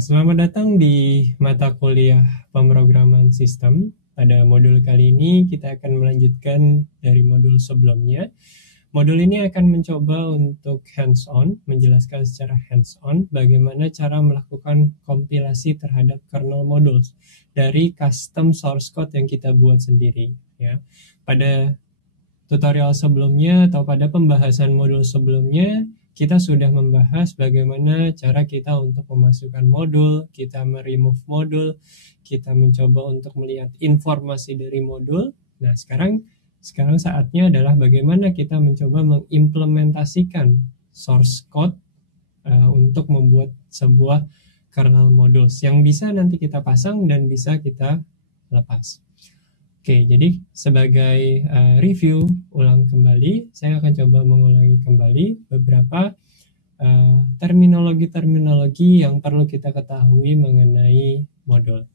Selamat datang di mata kuliah pemrograman sistem. Pada modul kali ini kita akan melanjutkan dari modul sebelumnya. Modul ini akan mencoba untuk hands-on, menjelaskan secara hands-on bagaimana cara melakukan kompilasi terhadap kernel modules dari custom source code yang kita buat sendiri. Ya. Pada tutorial sebelumnya atau pada pembahasan modul sebelumnya, kita sudah membahas bagaimana cara kita untuk memasukkan modul, kita meremove modul, kita mencoba untuk melihat informasi dari modul. Nah, sekarang saatnya adalah bagaimana kita mencoba mengimplementasikan source code untuk membuat sebuah kernel modules yang bisa nanti kita pasang dan bisa kita lepas. Oke, jadi sebagai review ulang kembali, saya akan coba mengulangi kembali beberapa terminologi-terminologi yang perlu kita ketahui mengenai modul.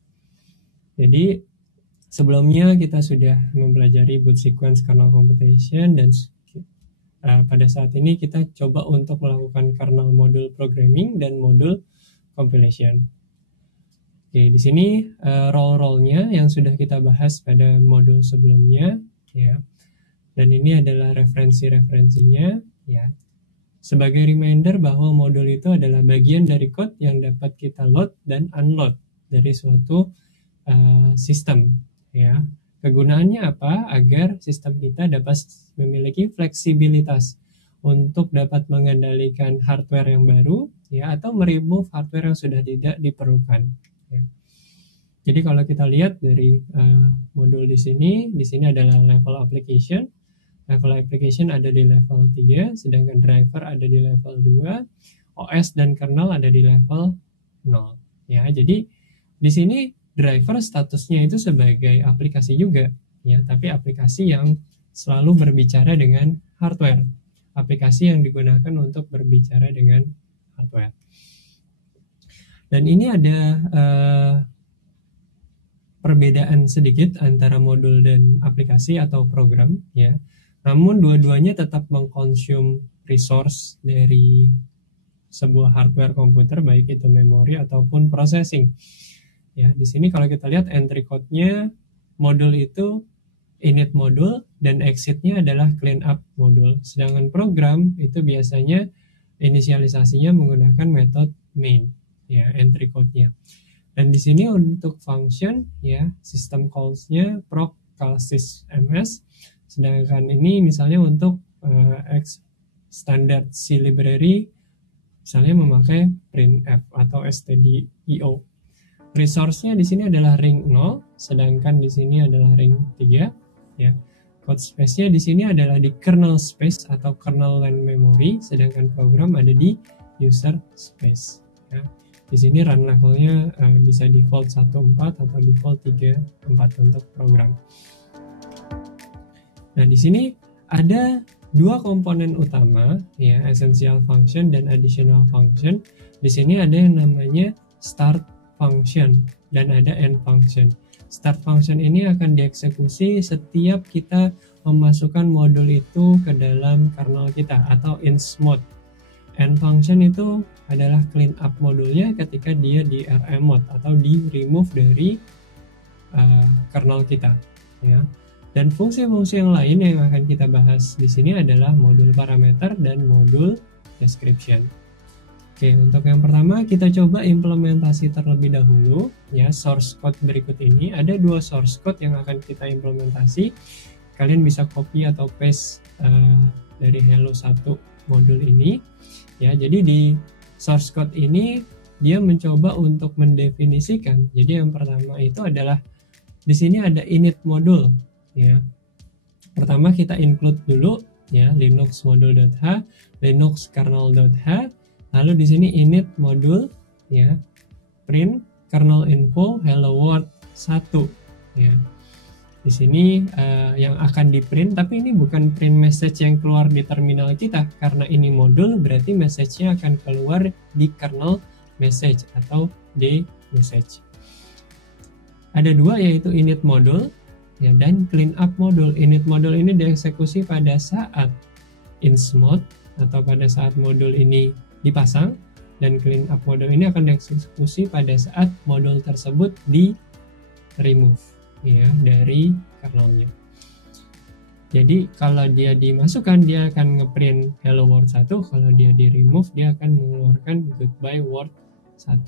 Jadi sebelumnya kita sudah mempelajari boot sequence kernel computation dan pada saat ini kita coba untuk melakukan kernel module programming dan modul compilation. Oke, di sini role-role-nya yang sudah kita bahas pada modul sebelumnya, ya. Dan ini adalah referensi-referensinya, ya. Sebagai reminder bahwa modul itu adalah bagian dari code yang dapat kita load dan unload dari suatu sistem, ya. Kegunaannya apa? Agar sistem kita dapat memiliki fleksibilitas untuk dapat mengendalikan hardware yang baru, ya, atau meremove hardware yang sudah tidak diperlukan. Ya. Jadi kalau kita lihat dari modul di sini adalah level application. Level application ada di level 3, sedangkan driver ada di level 2, OS dan kernel ada di level 0. Ya, jadi di sini driver statusnya itu sebagai aplikasi juga, ya, tapi aplikasi yang selalu berbicara dengan hardware. Aplikasi yang digunakan untuk berbicara dengan hardware. Dan ini ada perbedaan sedikit antara modul dan aplikasi atau program, ya. Namun dua-duanya tetap mengkonsum resource dari sebuah hardware komputer, baik itu memori ataupun processing. Ya, di sini kalau kita lihat entry code-nya, modul itu init modul dan exit-nya adalah clean up modul. Sedangkan program itu biasanya inisialisasinya menggunakan metode main, ya, entry code-nya. Dan di sini untuk function, ya, system calls-nya proc calsys ms. Sedangkan ini misalnya untuk standard C library, misalnya memakai printf atau stdio. Resource-nya di sini adalah ring 0, sedangkan di sini adalah ring 3, ya. Code space-nya di sini adalah di kernel space atau kernel line memory, sedangkan program ada di user space, ya. Di sini run levelnya bisa default 1.4 atau default 3.4 untuk program. Nah, di sini ada dua komponen utama, ya, essential function dan additional function. Di sini ada yang namanya start function dan ada end function. Start function ini akan dieksekusi setiap kita memasukkan modul itu ke dalam kernel kita atau ins mode. End function itu adalah clean up modulnya ketika dia di RM mode atau di remove dari kernel kita, ya. Dan fungsi-fungsi yang lain yang akan kita bahas di sini adalah modul parameter dan modul description. Oke, untuk yang pertama kita coba implementasi terlebih dahulu, ya, source code berikut ini. Ada dua source code yang akan kita implementasi. Kalian bisa copy atau paste dari Hello 1 modul ini, ya. Jadi di source code ini dia mencoba untuk mendefinisikan. Jadi yang pertama itu adalah di sini ada init modul, ya. Pertama kita include dulu, ya, linux module.h, linux kernel.h. Lalu di sini init modul, ya, print kernel info hello world 1, ya. Di sini yang akan di print, tapi ini bukan print message yang keluar di terminal kita, karena ini modul berarti message-nya akan keluar di kernel message atau d message. Ada dua, yaitu init modul, ya, dan clean up modul. Init modul ini dieksekusi pada saat ins mode atau pada saat modul ini dipasang, dan clean up modul ini akan dieksekusi pada saat modul tersebut di remove ya dari kernelnya. Jadi kalau dia dimasukkan dia akan ngeprint hello world 1, kalau dia di remove dia akan mengeluarkan goodbye world 1.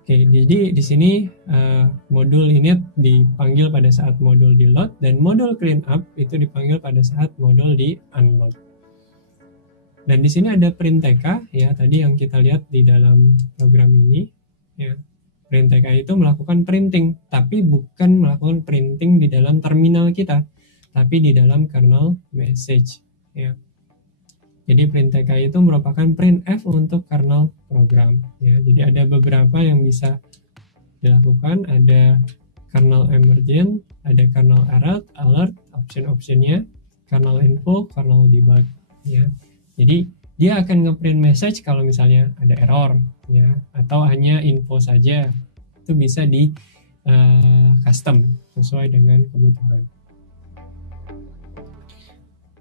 Oke, jadi di sini modul init dipanggil pada saat modul di load dan modul clean up itu dipanggil pada saat modul di unload. Dan di sini ada print TK ya, tadi yang kita lihat di dalam program ini ya. Print TK itu melakukan printing, tapi bukan melakukan printing di dalam terminal kita, tapi di dalam kernel message ya. Jadi print TK itu merupakan printf untuk kernel program ya. Jadi ada beberapa yang bisa dilakukan, ada kernel emergent, ada kernel alert, option-optionnya, kernel info, kernel debug ya. Jadi dia akan ngeprint message kalau misalnya ada error ya, atau hanya info saja. Itu bisa di custom sesuai dengan kebutuhan.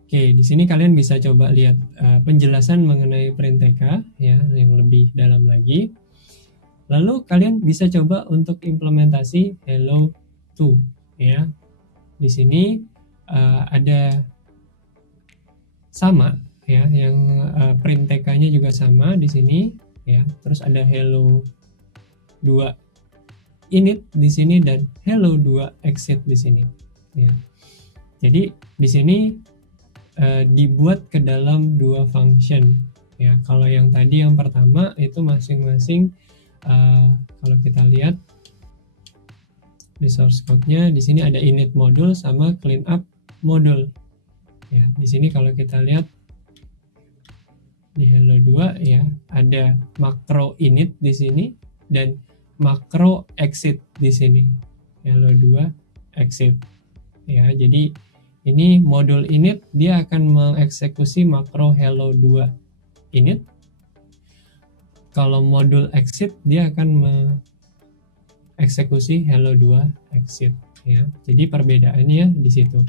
Oke, di sini kalian bisa coba lihat penjelasan mengenai print TK ya yang lebih dalam lagi. Lalu kalian bisa coba untuk implementasi hello to ya. Di sini ada sama ya, yang print TK-nya juga sama di sini ya. Terus ada hello 2 init di sini dan hello 2 exit di sini ya. Jadi di sini dibuat ke dalam dua function ya. Kalau yang tadi yang pertama itu masing-masing kalau kita lihat di source code-nya di sini ada init modul sama clean up modul ya. Di sini kalau kita lihat di hello 2 ya, ada makro init di sini dan makro exit di sini. Hello 2 exit. Ya, jadi ini modul init dia akan mengeksekusi makro hello 2 init. Kalau modul exit dia akan mengeksekusi hello 2 exit ya. Jadi perbedaannya di situ.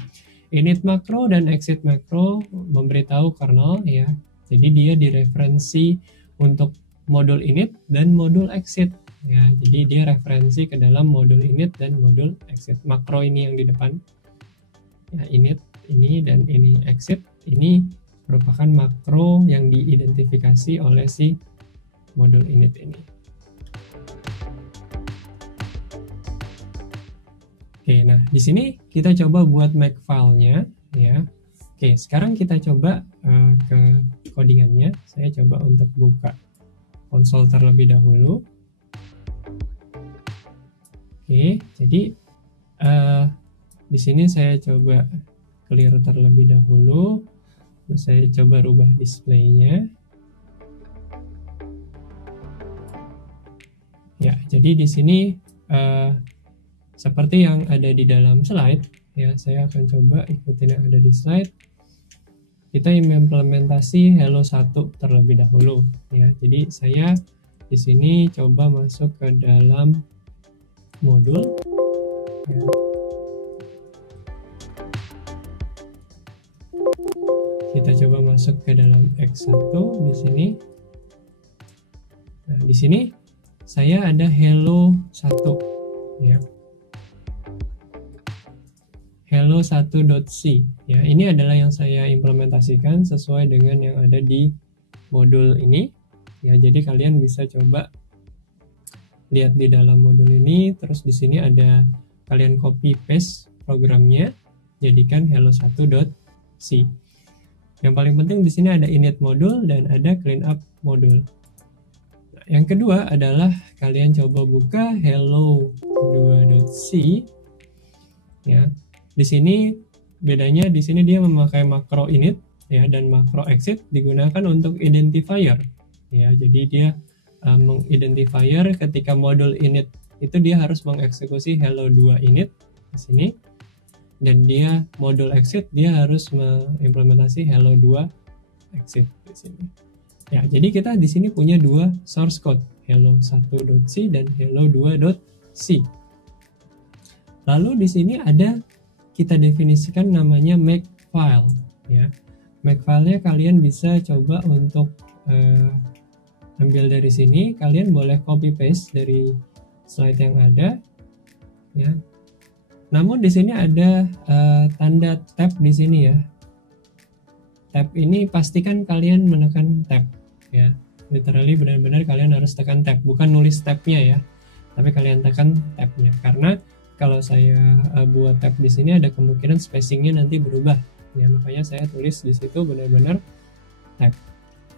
Init makro dan exit makro memberitahu kernel ya. Jadi dia direferensi untuk modul init dan modul exit ya. Jadi dia referensi ke dalam modul init dan modul exit. Makro ini yang di depan ya, init ini dan ini exit ini merupakan makro yang diidentifikasi oleh si modul init ini. Oke, nah di sini kita coba buat makefile-nya ya. Oke, sekarang kita coba ke codingannya. Saya coba untuk buka konsol terlebih dahulu. Oke, jadi di sini saya coba clear terlebih dahulu. Terus saya coba rubah displaynya. Ya, jadi di sini seperti yang ada di dalam slide ya, saya akan coba ikutin yang ada di slide. Kita implementasi hello 1 terlebih dahulu ya. Jadi saya di sini coba masuk ke dalam modul ya. Kita coba masuk ke dalam X1 di sini. Nah, di sini saya ada hello 1 ya. hello1.c ya. Ini adalah yang saya implementasikan sesuai dengan yang ada di modul ini ya. Jadi kalian bisa coba lihat di dalam modul ini, terus di sini ada kalian copy paste programnya, jadikan hello1.c. Yang paling penting di sini ada init modul dan ada clean up modul. Nah, yang kedua adalah kalian coba buka hello2.c ya. Di sini bedanya, di sini dia memakai makro init ya, dan makro exit digunakan untuk identifier ya. Jadi dia mengidentifier ketika modul init itu dia harus mengeksekusi hello 2 init di sini, dan dia modul exit dia harus mengimplementasi hello 2 exit di sini. Ya, jadi kita di sini punya dua source code, hello1.c dan hello2.c. Lalu di sini ada kita definisikan namanya makefile ya. Makefile-nya kalian bisa coba untuk ambil dari sini, kalian boleh copy paste dari slide yang ada, ya. Namun di sini ada tanda tab di sini ya. Tab ini pastikan kalian menekan tab, ya. Literally benar-benar kalian harus tekan tab, bukan nulis tabnya ya, tapi kalian tekan tabnya. Karena kalau saya buat tab di sini ada kemungkinan spacingnya nanti berubah, ya. Makanya saya tulis di situ benar-benar tab.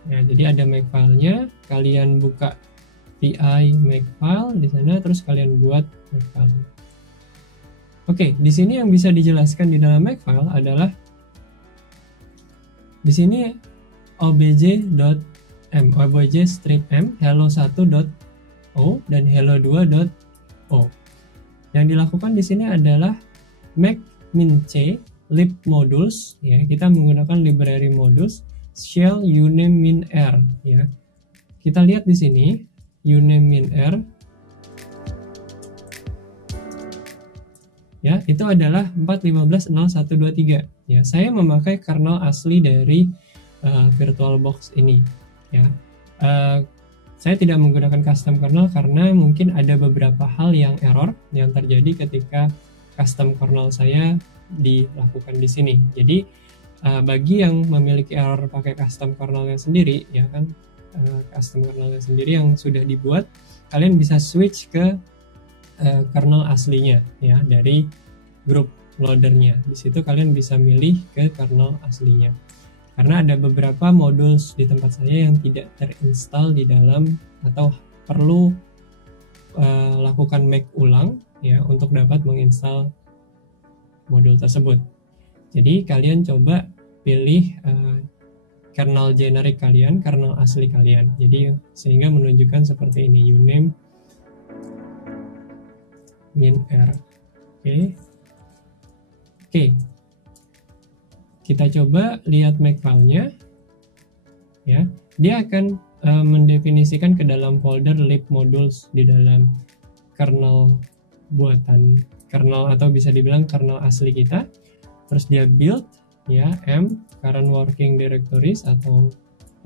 Nah, jadi ada makefile-nya, kalian buka VI makefile di sana, terus kalian buat makefile. Oke, di sini yang bisa dijelaskan di dalam makefile adalah di sini obj.m, obj strip m, hello1.o dan hello2.o. Yang dilakukan di sini adalah make min c lib modules, ya. Kita menggunakan library modules shell uname min r, ya. Kita lihat di sini uname min r, ya, itu adalah 4.15.0123, ya. Saya memakai kernel asli dari VirtualBox ini, ya. Saya tidak menggunakan custom kernel karena mungkin ada beberapa hal yang error yang terjadi ketika custom kernel saya dilakukan di sini. Jadi bagi yang memiliki error pakai custom kernelnya sendiri, ya kan, custom kernelnya sendiri yang sudah dibuat, kalian bisa switch ke kernel aslinya, ya, dari grup loadernya. Di situ kalian bisa milih ke kernel aslinya. Karena ada beberapa modules di tempat saya yang tidak terinstall di dalam atau perlu lakukan make ulang, ya, untuk dapat menginstal modul tersebut. Jadi kalian coba pilih kernel generik kalian, kernel asli kalian. Jadi sehingga menunjukkan seperti ini, uname min r. Oke. Kita coba lihat makefile-nya, ya. Dia akan mendefinisikan ke dalam folder lib modules di dalam kernel buatan, kernel atau bisa dibilang kernel asli kita. Terus dia build, ya, m current working directories atau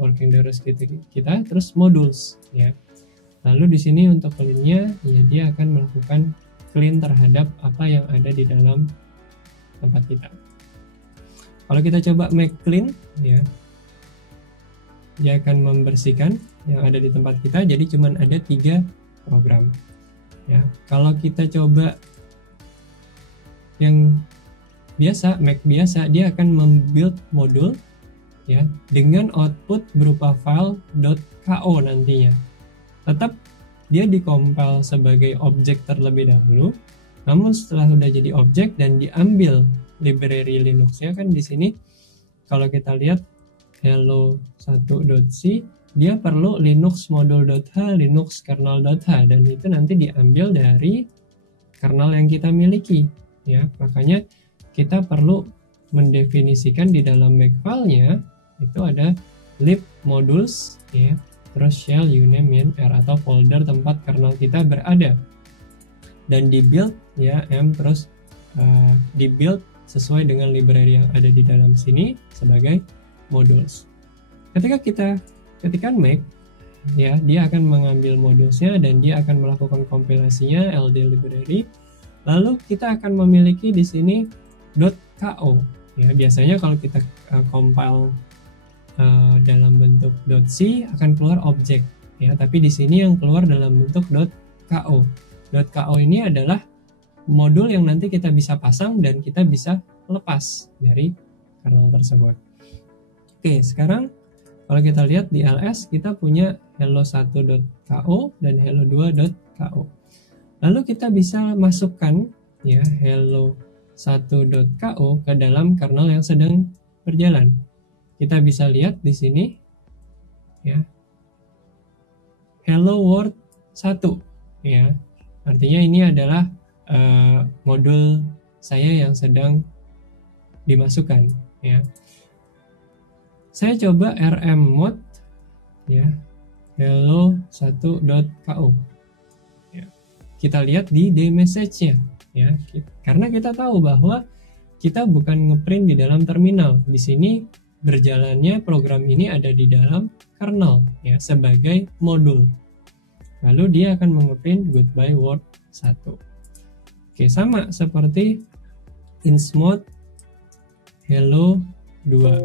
working directories kita, terus modules, ya. Lalu di sini untuk clean-nya, ya, dia akan melakukan clean terhadap apa yang ada di dalam tempat kita. Kalau kita coba make clean, ya, dia akan membersihkan yang ada di tempat kita. Jadi cuman ada 3 program, ya. Kalau kita coba yang biasa, make biasa, dia akan membuild modul, ya, dengan output berupa file .ko nantinya. Tetap dia dikompil sebagai objek terlebih dahulu, namun setelah udah jadi objek dan diambil library Linux-nya, kan di sini kalau kita lihat hello1.c, dia perlu linux module.h, linux kernel.h, dan itu nanti diambil dari kernel yang kita miliki, ya. Makanya kita perlu mendefinisikan di dalam makefile-nya itu ada lib modules, ya, terus shell uname min r atau folder tempat kernel kita berada, dan di build, ya, m terus di build sesuai dengan library yang ada di dalam sini sebagai modules. Ketika kita ketikkan make, ya, dia akan mengambil modulesnya dan dia akan melakukan kompilasinya ld library. Lalu kita akan memiliki di sini .ko, ya. Biasanya kalau kita compile dalam bentuk .c akan keluar objek, ya, tapi di sini yang keluar dalam bentuk .ko. .ko ini adalah modul yang nanti kita bisa pasang dan kita bisa lepas dari kernel tersebut. Oke, sekarang kalau kita lihat di ls, kita punya hello1.ko dan hello2.ko. Lalu kita bisa masukkan, ya, hello1.ko ke dalam kernel yang sedang berjalan. Kita bisa lihat di sini, ya, hello world 1, ya. Artinya ini adalah modul saya yang sedang dimasukkan, ya. Saya coba rm mode, ya, hello1.ko, ya. Kita lihat di dmessage-nya, ya, karena kita tahu bahwa kita bukan ngeprint di dalam terminal. Di sini berjalannya program ini ada di dalam kernel ya sebagai modul. Lalu dia akan mengeprint goodbye world 1. Oke, sama seperti insmode hello 2.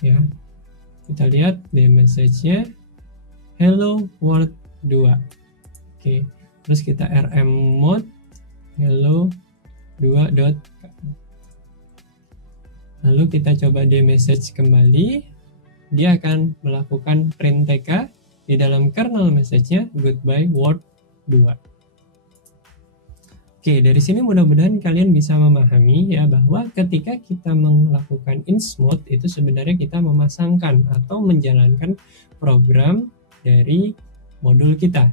Ya. Kita lihat di message-nya hello world 2. Oke, terus kita rm mode hello 2. Lalu kita coba di message kembali, dia akan melakukan print tk di dalam kernel message-nya goodbye world 2. Oke, dari sini mudah-mudahan kalian bisa memahami ya bahwa ketika kita melakukan insmode itu sebenarnya kita memasangkan atau menjalankan program dari modul kita.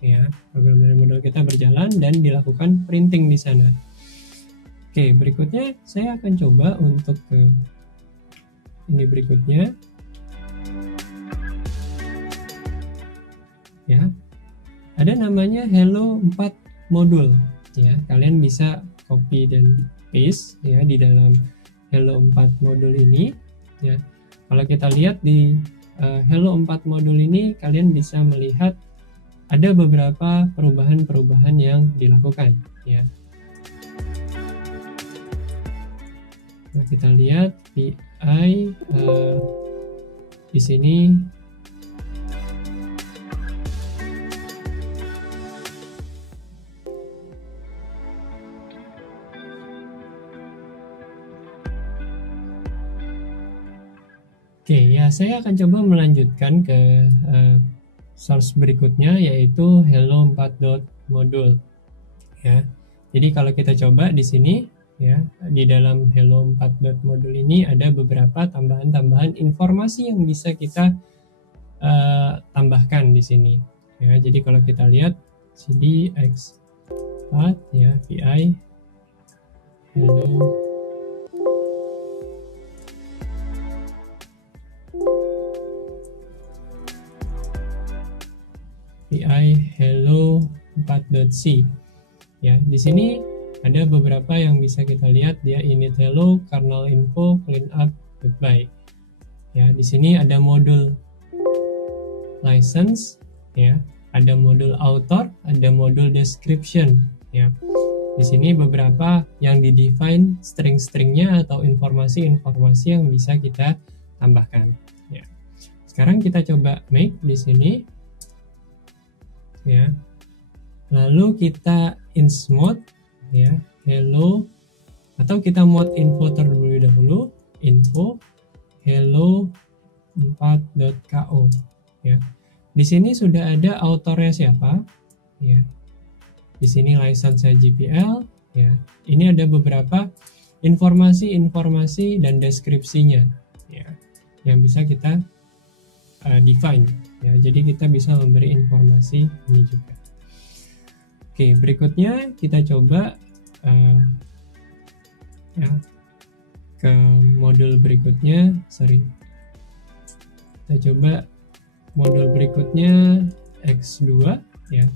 Ya, program dari modul kita berjalan dan dilakukan printing di sana. Oke, berikutnya saya akan coba untuk ke ini berikutnya. Ya. Ada namanya hello 4 modul. Ya, kalian bisa copy dan paste ya di dalam hello 4 modul ini ya. Kalau kita lihat di hello 4 modul ini kalian bisa melihat ada beberapa perubahan-perubahan yang dilakukan ya. Nah, kita lihat PI di sini Oke, ya saya akan coba melanjutkan ke source berikutnya yaitu hello 4.module. Ya. Jadi kalau kita coba di sini ya, di dalam hello 4.module ini ada beberapa tambahan-tambahan informasi yang bisa kita tambahkan di sini. Ya, jadi kalau kita lihat cd x4 ya vi hello hello 4.c ya. Di sini ada beberapa yang bisa kita lihat dia init hello, kernel info, clean up, goodbye. Ya, di sini ada modul license ya, ada modul author, ada modul description ya. Di sini beberapa yang di-define string-stringnya atau informasi-informasi yang bisa kita tambahkan ya. Sekarang kita coba make di sini. Ya, lalu kita insmode ya hello atau kita mode info terlebih dahulu info hello 4.ko ya. Di sini sudah ada autornya siapa ya. Di sini license GPL ya. Ini ada beberapa informasi dan deskripsinya ya yang bisa kita define ya. Jadi kita bisa memberi informasi ini juga. Oke, berikutnya kita coba ya ke modul berikutnya. Kita coba modul berikutnya X2 ya.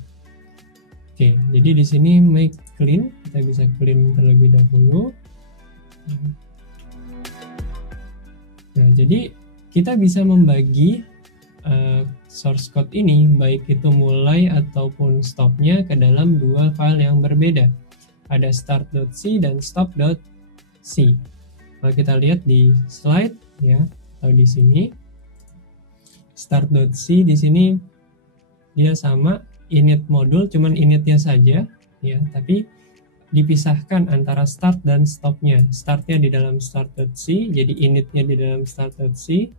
Oke, jadi di sini make clean, kita bisa clean terlebih dahulu. Nah, jadi kita bisa membagi source code ini baik itu mulai ataupun stopnya ke dalam dua file yang berbeda. Ada start.c dan stop.c. Kalau kita lihat di slide ya atau di sini start.c di sini dia sama init modul, cuman initnya saja ya, tapi dipisahkan antara start dan stopnya. Startnya di dalam start.c, jadi initnya di dalam start.c.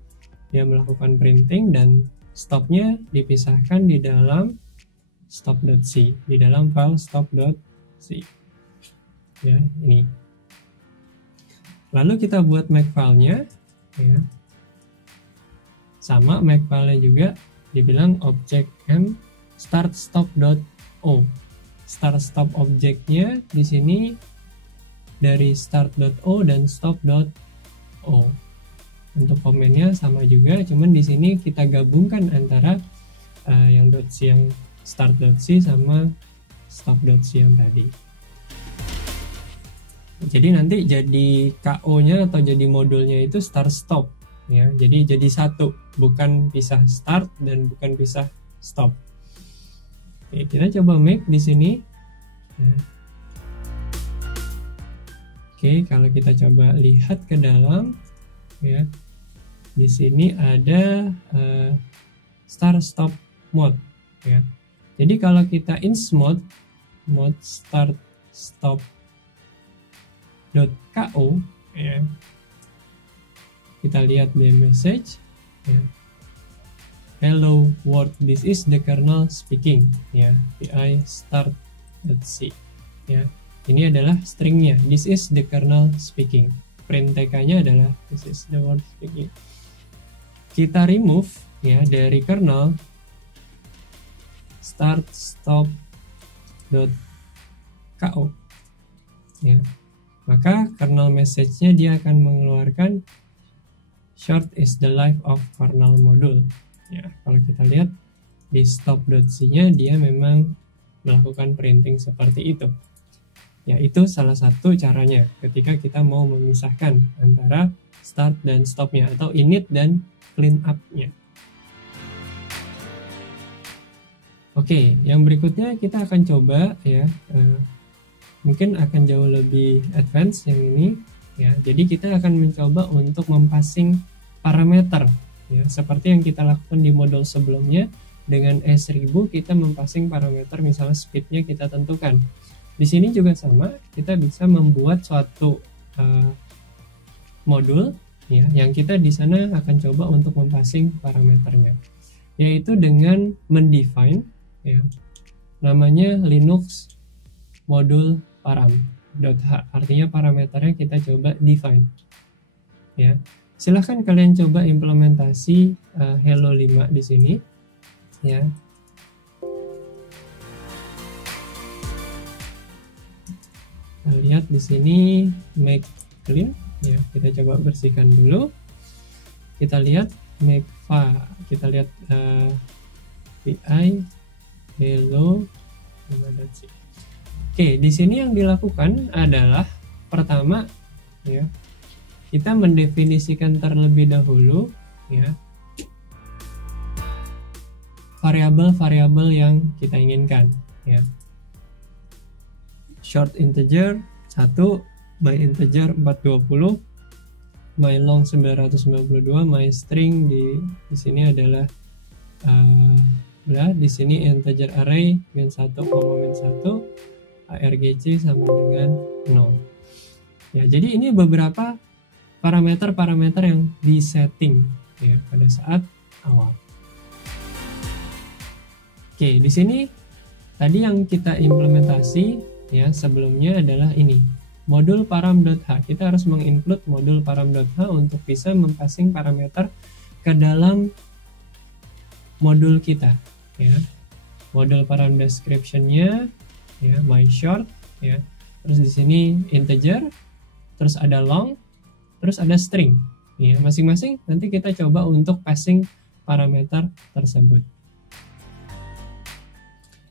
Dia melakukan printing dan stopnya dipisahkan di dalam stop.c, di dalam file stop.c ya, ini. Lalu kita buat makefile-nya ya, sama makefile-nya juga dibilang object m start stop.o. Start stop objeknya di sini dari start.o dan stop.o. Untuk komennya sama juga, cuman di sini kita gabungkan antara yang .c yang start.c sama stop.c yang tadi. Jadi nanti jadi KO-nya atau jadi modulnya itu start stop ya. Jadi satu, bukan pisah start dan bukan pisah stop. Oke, kita coba make di sini. Ya. Oke, kalau kita coba lihat ke dalam ya. Di sini ada start stop mode ya. Jadi kalau kita ins mode start stop .ko ya, kita lihat the message ya. Hello world, this is the kernel speaking ya, pi start.c ya. Ini adalah stringnya, this is the kernel speaking. Print tk-nya adalah this is the world speaking. Kita remove ya dari kernel start stop .ko ya. Maka kernel message-nya dia akan mengeluarkan short is the life of kernel module. Ya, kalau kita lihat di stop.c-nya dia memang melakukan printing seperti itu. Ya, itu salah satu caranya ketika kita mau memisahkan antara start dan stop-nya atau init dan clean up-nya. Oke, yang berikutnya kita akan coba ya. Mungkin akan jauh lebih advance yang ini ya. Jadi kita akan mencoba untuk mempassing parameter ya, seperti yang kita lakukan di modul sebelumnya. Dengan E1000 kita mempassing parameter, misalnya speednya kita tentukan. Di sini juga sama, kita bisa membuat suatu modul ya, yang kita di sana akan coba untuk mempassing parameternya, yaitu dengan mendefine ya, namanya Linux modul param.h, artinya parameternya kita coba define ya. Silahkan kalian coba implementasi Hello 5 di sini ya. Kita lihat di sini make clean ya, kita coba bersihkan dulu. Kita lihat make kita lihat pi hello 5.c. Oke, di sini yang dilakukan adalah pertama ya, kita mendefinisikan terlebih dahulu ya variabel-variabel yang kita inginkan ya. Short integer 1, my integer 420, my long 992, my string di sini adalah di sini integer array -1, -1, argc sama dengan 0 ya. Jadi ini beberapa parameter-parameter yang disetting ya pada saat awal. Oke, di sini tadi yang kita implementasi ya sebelumnya adalah ini modul param.h. Kita harus menginclude modul param.h untuk bisa mempassing parameter ke dalam modul kita ya. Modul param description-nya ya, my short ya. Terus di sini integer, terus ada long, terus ada string ya. Masing-masing nanti kita coba untuk passing parameter tersebut.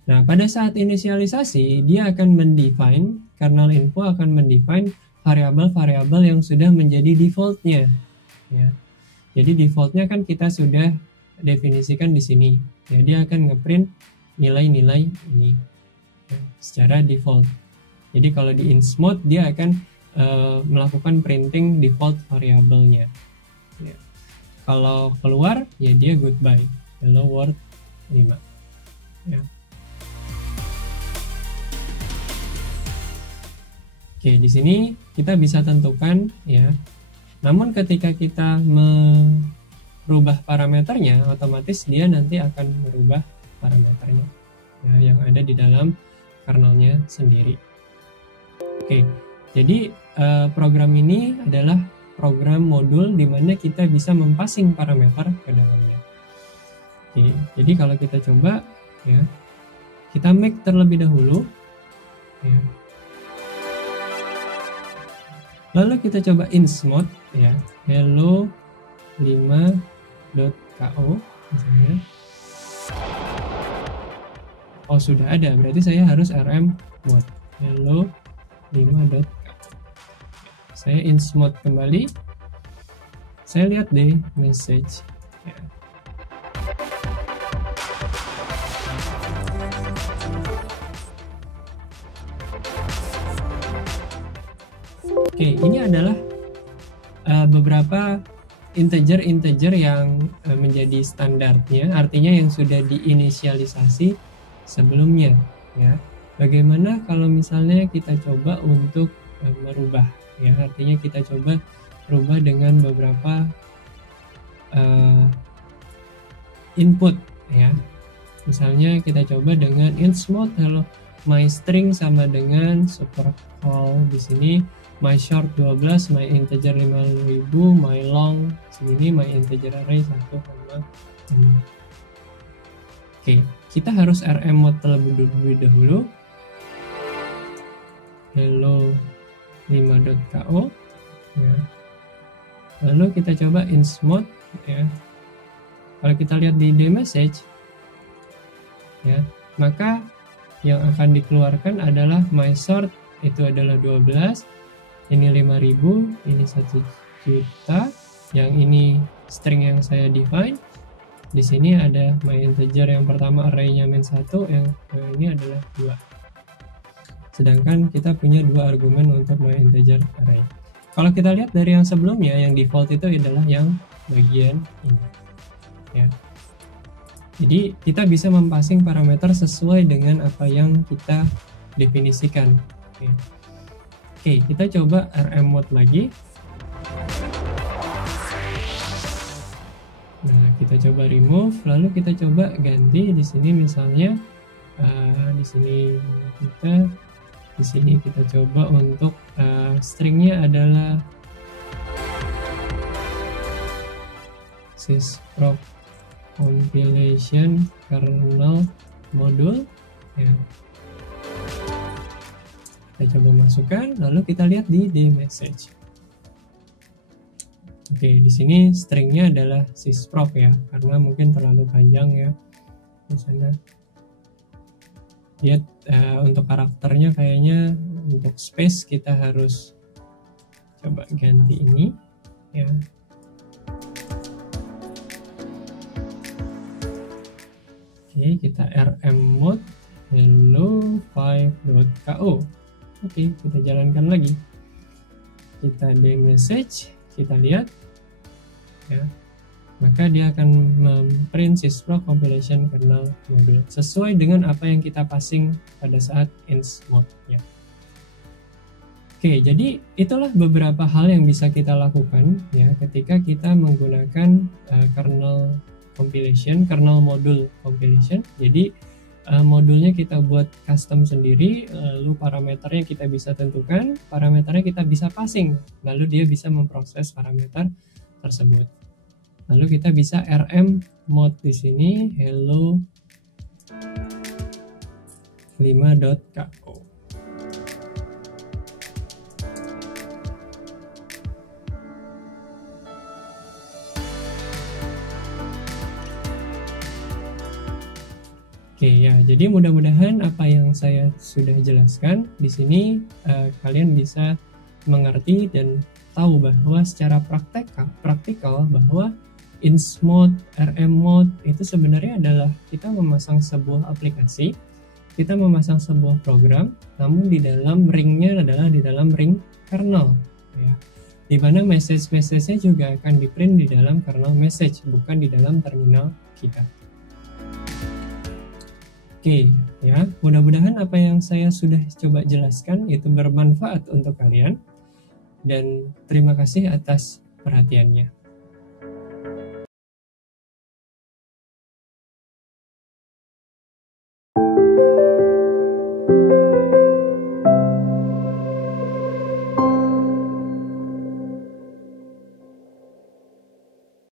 Nah, pada saat inisialisasi dia akan mendefine, kernel info akan mendefine variabel-variabel yang sudah menjadi defaultnya ya. Jadi defaultnya kan kita sudah definisikan di sini ya, dia akan ngeprint nilai-nilai ini ya, secara default. Jadi kalau di ins mode dia akan melakukan printing default variabelnya ya. Kalau keluar ya dia goodbye, hello world 5 ya. Oke, di sini kita bisa tentukan ya. Namun ketika kita merubah parameternya, otomatis dia nanti akan merubah parameternya ya, yang ada di dalam kernelnya sendiri. Oke, jadi program ini adalah program modul di mana kita bisa mempassing parameter ke dalamnya. Oke, jadi kalau kita coba ya, kita make terlebih dahulu ya. Lalu kita coba ins mode ya, hello 5.ko misalnya. Oh sudah ada, berarti saya harus rm mode hello 5.ko. saya ins mode kembali, saya lihat deh message ya. Oke, ini adalah beberapa integer yang menjadi standarnya, artinya yang sudah diinisialisasi sebelumnya ya. Bagaimana kalau misalnya kita coba untuk merubah ya, artinya kita coba rubah dengan beberapa input ya. Misalnya kita coba dengan int mode, hello my string sama dengan super call di sini, my short 12, my integer 5000, my long segini, my integer array 1,5. Oke, kita harus rm mode terlebih dahulu. Hello 5.ko ya. Lalu kita coba int mode ya. Kalau kita lihat di message ya, maka yang akan dikeluarkan adalah my sort itu adalah 12, ini 5000, ini 1 juta, yang ini string yang saya define. Di sini ada my integer yang pertama array-nya -1, yang ini adalah 2. Sedangkan kita punya 2 argumen untuk my integer array. Kalau kita lihat dari yang sebelumnya, yang default itu adalah yang bagian ini ya. Jadi kita bisa mempassing parameter sesuai dengan apa yang kita definisikan. Oke, kita coba rm mode lagi. Nah, kita coba remove, lalu kita coba ganti di sini misalnya di sini kita coba untuk stringnya adalah sysproc compilation kernel module ya. Kita coba masukkan, lalu kita lihat di message. Oke, di sini stringnya adalah sysproc ya, karena mungkin terlalu panjang ya di sana. Lihat untuk karakternya kayaknya untuk space kita harus coba ganti ini ya. Oke, kita rm mode hello 5.ko. Oke, kita jalankan lagi. Kita message, kita lihat ya. Maka dia akan memprint sysproc compilation kernel module sesuai dengan apa yang kita passing pada saat int mode ya. Oke, jadi itulah beberapa hal yang bisa kita lakukan ya ketika kita menggunakan kernel compilation, kernel module compilation. Jadi modulnya kita buat custom sendiri, lalu parameternya kita bisa tentukan, parameternya kita bisa passing, lalu dia bisa memproses parameter tersebut. Lalu kita bisa rm mode di sini hello 5.ko. Oke ya, jadi mudah-mudahan apa yang saya sudah jelaskan di sini kalian bisa mengerti dan tahu bahwa secara praktikal bahwa int mode, rm mode itu sebenarnya adalah kita memasang sebuah aplikasi, kita memasang sebuah program, namun di dalam ringnya adalah di dalam ring kernel ya. Di mana message-nya juga akan di print di dalam kernel message, bukan di dalam terminal kita. Oke ya, mudah-mudahan apa yang saya sudah coba jelaskan itu bermanfaat untuk kalian, dan terima kasih atas perhatiannya.